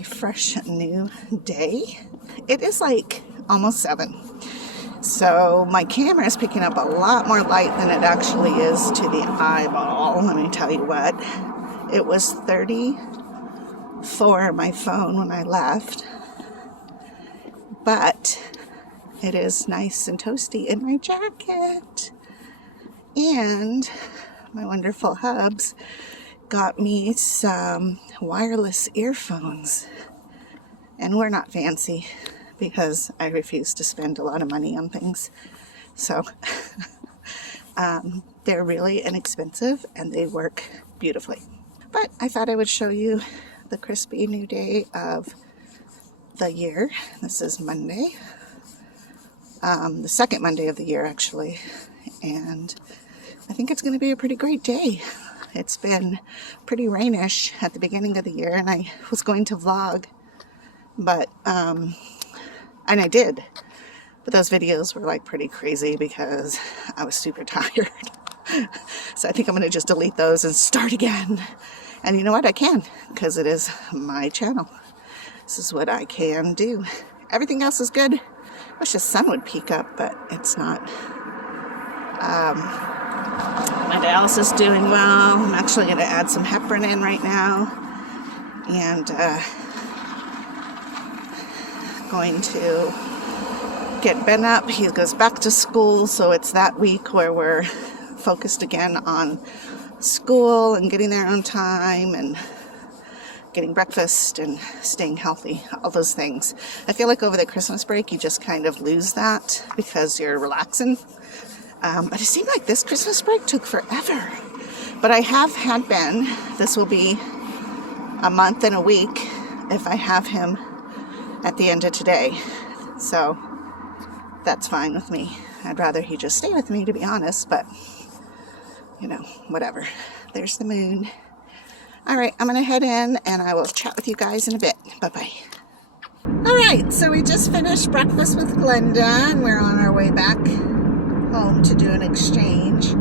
a fresh new day. It is like almost 7. So my camera is picking up a lot more light than it actually is to the eyeball. Let me tell you what. It was 34 on my phone when I left. But it is nice and toasty in my jacket. And my wonderful hubs got me some wireless earphones. And we're not fancy because I refuse to spend a lot of money on things. So they're really inexpensive and they work beautifully. But I thought I would show you the crispy new day of the year. This is Monday. The second Monday of the year, actually. And I think it's going to be a pretty great day. It's been pretty rainish at the beginning of the year, and I was going to vlog, but, and I did, but those videos were like pretty crazy because I was super tired. So I think I'm going to just delete those and start again. And you know what? I can, because it is my channel. This is what I can do. Everything else is good. I wish the sun would peek up, but it's not. My dialysis is doing well. I'm actually going to add some heparin in right now. And going to get Ben up. He goes back to school, so it's that week where we're focused again on school and getting there on time and getting breakfast and staying healthy, all those things. I feel like over the Christmas break you just kind of lose that because you're relaxing. But it seemed like this Christmas break took forever. But I have had Ben. This will be a month and a week if I have him at the end of today. So that's fine with me. I'd rather he just stay with me, to be honest, but you know, whatever. There's the moon. All right, I'm going to head in and I will chat with you guys in a bit. Bye-bye. All right, so we just finished breakfast with Glenda and we're on our way back home to do an exchange.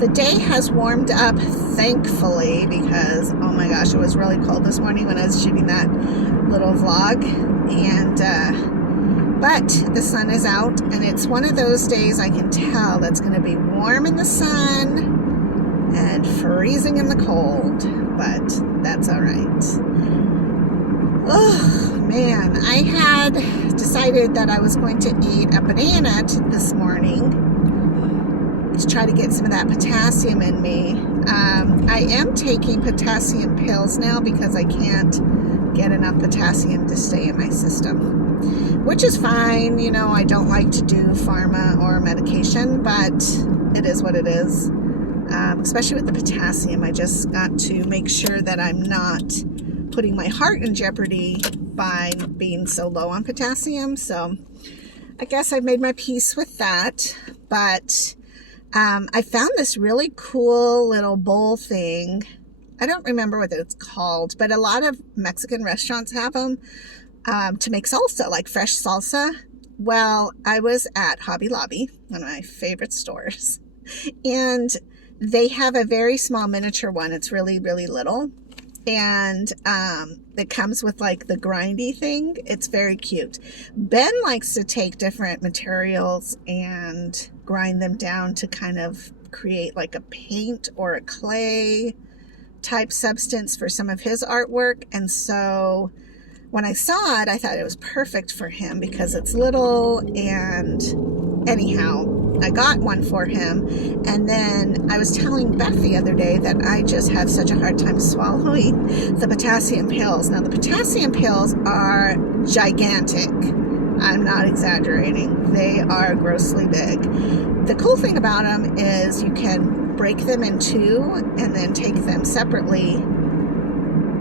The day has warmed up, thankfully, because oh my gosh, it was really cold this morning when I was shooting that little vlog. And but the sun is out, and it's one of those days I can tell that's going to be warm in the sun and freezing in the cold, but that's all right. Oh man, I had decided that I was going to eat a banana this morning to try to get some of that potassium in me. I am taking potassium pills now because I can't get enough potassium to stay in my system, which is fine. You know, I don't like to do pharma or medication, but it is what it is. Especially with the potassium, I just got to make sure that I'm not putting my heart in jeopardy by being so low on potassium. So I guess I've made my peace with that. But I found this really cool little bowl thing. I don't remember what it's called, but a lot of Mexican restaurants have them to make salsa, like fresh salsa. Well, I was at Hobby Lobby, one of my favorite stores, and they have a very small miniature one. It's really, really little. And it comes with like the grindy thing. It's very cute. Ben likes to take different materials and grind them down to kind of create like a paint or a clay type substance for some of his artwork. And so when I saw it, I thought it was perfect for him because it's little. And anyhow, I got one for him. And then I was telling Beth the other day that I just have such a hard time swallowing the potassium pills. Now, the potassium pills are gigantic. I'm not exaggerating. They are grossly big. The cool thing about them is you can break them in two and then take them separately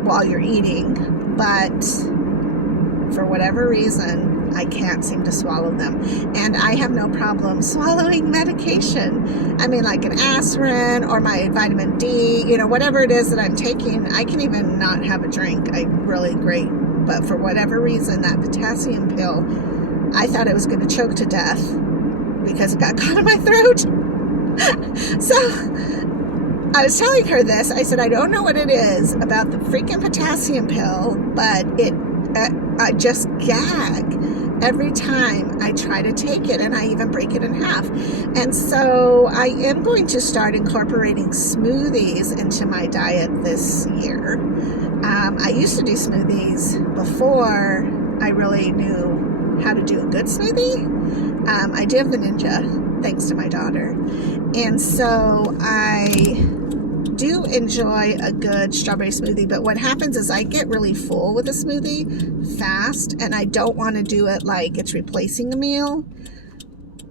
while you're eating. But for whatever reason, I can't seem to swallow them. And I have no problem swallowing medication. I mean, like an aspirin or my vitamin D, you know, whatever it is that I'm taking, I can even not have a drink. I'm really great. But for whatever reason, that potassium pill, I thought it was going to choke to death because it got caught in my throat. So I was telling her this. I said, I don't know what it is about the freaking potassium pill, but I just gag every time I try to take it, and I even break it in half. And so I am going to start incorporating smoothies into my diet this year. I used to do smoothies before I really knew how to do a good smoothie. I do have the Ninja, thanks to my daughter. And so I do enjoy a good strawberry smoothie, but what happens is I get really full with a smoothie fast, and I don't want to do it like it's replacing a meal.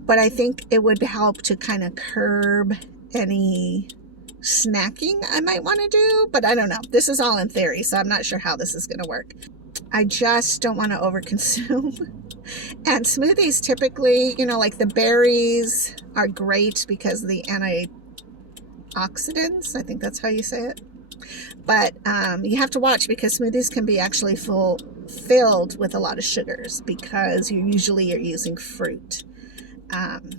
But I think it would help to kind of curb any snacking I might want to do, but I don't know. This is all in theory, so I'm not sure how this is going to work. I just don't want to overconsume. And smoothies typically, you know, like the berries are great because of the antioxidants. I think that's how you say it. But you have to watch, because smoothies can be actually filled with a lot of sugars, because you're using fruit. And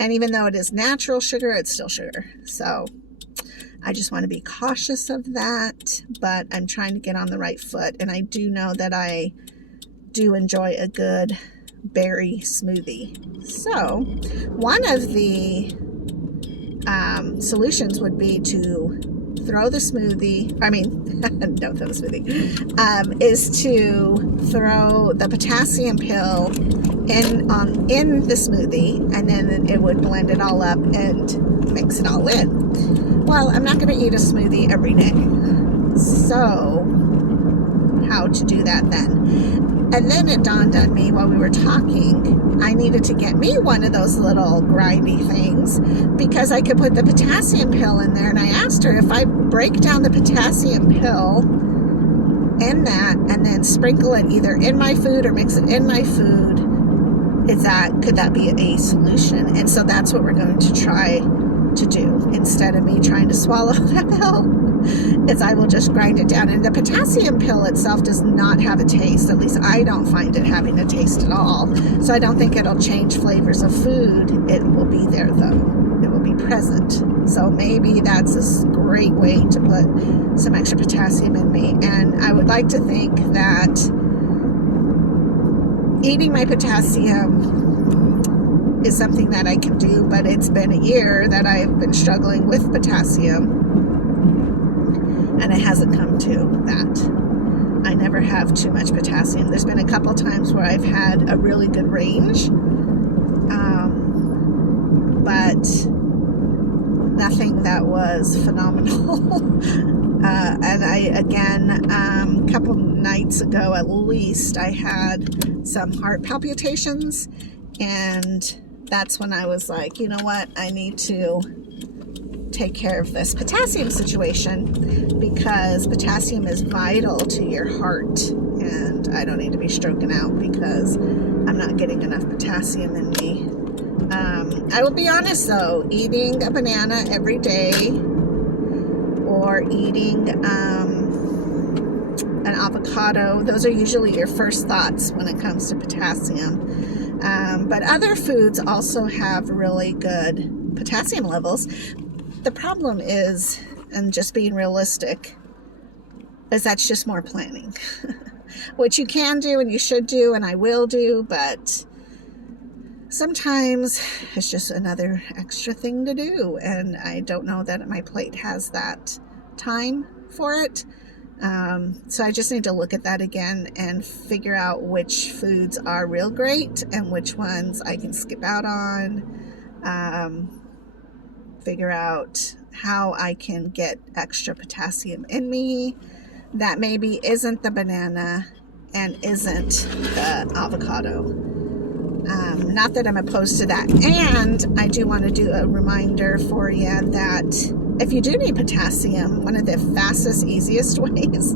even though it is natural sugar, it's still sugar. So I just want to be cautious of that, but I'm trying to get on the right foot. And I do know that I do enjoy a good berry smoothie. So one of the solutions would be to throw the smoothie, don't throw the smoothie, is to throw the potassium pill in the smoothie, and then it would blend it all up and mix it all in. Well, I'm not going to eat a smoothie every day. So how to do that then? And then it dawned on me while we were talking, I needed to get me one of those little grindy things, because I could put the potassium pill in there. And I asked her, if I break down the potassium pill in that and then sprinkle it either in my food or mix it in my food, could that be a solution? And so that's what we're going to try to do. Instead of me trying to swallow that pill, is I will just grind it down. And the potassium pill itself does not have a taste. At least I don't find it having a taste at all. So I don't think it'll change flavors of food. It will be there though. It will be present. So maybe that's a great way to put some extra potassium in me. And I would like to think that eating my potassium is something that I can do, but it's been a year that I've been struggling with potassium, and it hasn't come to that. I never have too much potassium. There's been a couple times where I've had a really good range, but nothing that was phenomenal. And a couple nights ago at least, I had some heart palpitations, and that's when I was like, you know what, I need to take care of this potassium situation, because potassium is vital to your heart, and I don't need to be stroking out because I'm not getting enough potassium in me. I will be honest though, eating a banana every day or eating an avocado, those are usually your first thoughts when it comes to potassium. But other foods also have really good potassium levels. The problem is, and just being realistic, is that's just more planning. Which you can do and you should do and I will do, but sometimes it's just another extra thing to do, and I don't know that my plate has that time for it. So I just need to look at that again and figure out which foods are real great and which ones I can skip out on. Figure out how I can get extra potassium in me that maybe isn't the banana and isn't the avocado. Not that I'm opposed to that. And I do want to do a reminder for you that if you do need potassium, one of the fastest, easiest ways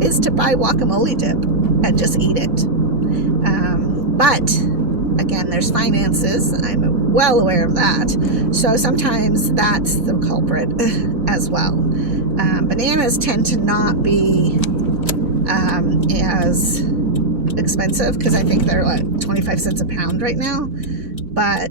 is to buy guacamole dip and just eat it. But again, there's finances. I'm well aware of that. So sometimes that's the culprit as well. Bananas tend to not be as expensive, because I think they're like 25 cents a pound right now. But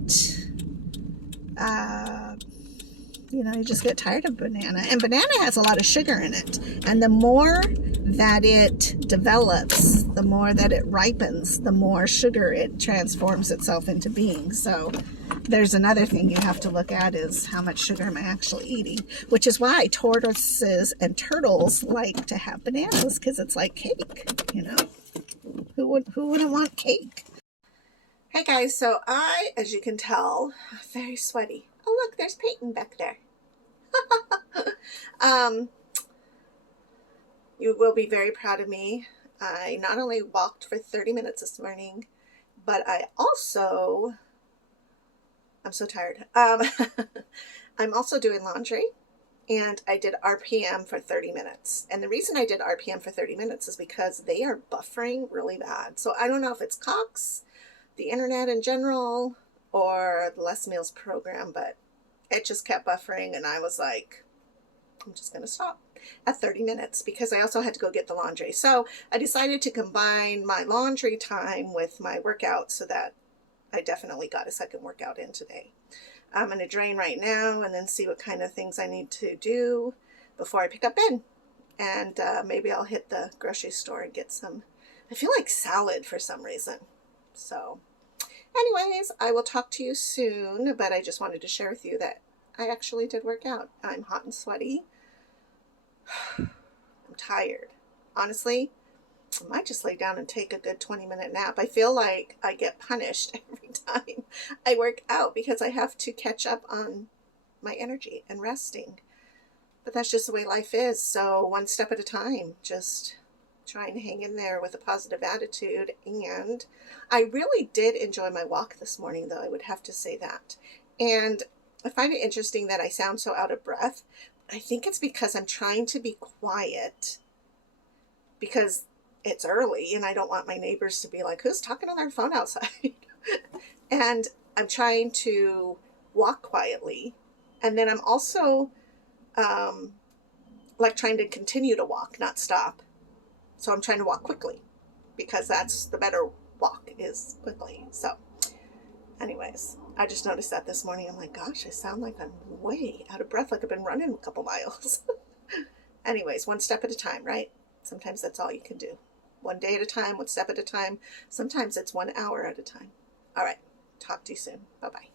You know, you just get tired of banana. And banana has a lot of sugar in it. And the more that it develops, the more that it ripens, the more sugar it transforms itself into being. So there's another thing you have to look at, is how much sugar am I actually eating, which is why tortoises and turtles like to have bananas, because it's like cake, you know. Who wouldn't want cake? Hey guys, so I, as you can tell, very sweaty. Oh look, there's Peyton back there. You will be very proud of me. I not only walked for 30 minutes this morning, but I'm so tired. I'm also doing laundry, and I did RPM for 30 minutes. And the reason I did RPM for 30 minutes is because they are buffering really bad. So I don't know if it's Cox, the internet in general, or the Les Meals program, but it just kept buffering, and I was like, I'm just going to stop at 30 minutes because I also had to go get the laundry. So I decided to combine my laundry time with my workout, so that I definitely got a second workout in today. I'm going to drain right now and then see what kind of things I need to do before I pick up Ben. And maybe I'll hit the grocery store and get some, I feel like salad for some reason. So anyways, I will talk to you soon, but I just wanted to share with you that I actually did work out. I'm hot and sweaty. I'm tired. Honestly, I might just lay down and take a good 20-minute nap. I feel like I get punished every time I work out because I have to catch up on my energy and resting. But that's just the way life is. So one step at a time, just trying to hang in there with a positive attitude. And I really did enjoy my walk this morning, though, I would have to say that. And I find it interesting that I sound so out of breath. I think it's because I'm trying to be quiet because it's early and I don't want my neighbors to be like, who's talking on their phone outside? And I'm trying to walk quietly. And then I'm also like trying to continue to walk, not stop. So I'm trying to walk quickly because that's the better walk, is quickly. So anyways, I just noticed that this morning. I'm like, gosh, I sound like I'm way out of breath, like I've been running a couple miles. Anyways, one step at a time, right? Sometimes that's all you can do. One day at a time, one step at a time. Sometimes it's 1 hour at a time. All right, talk to you soon. Bye-bye.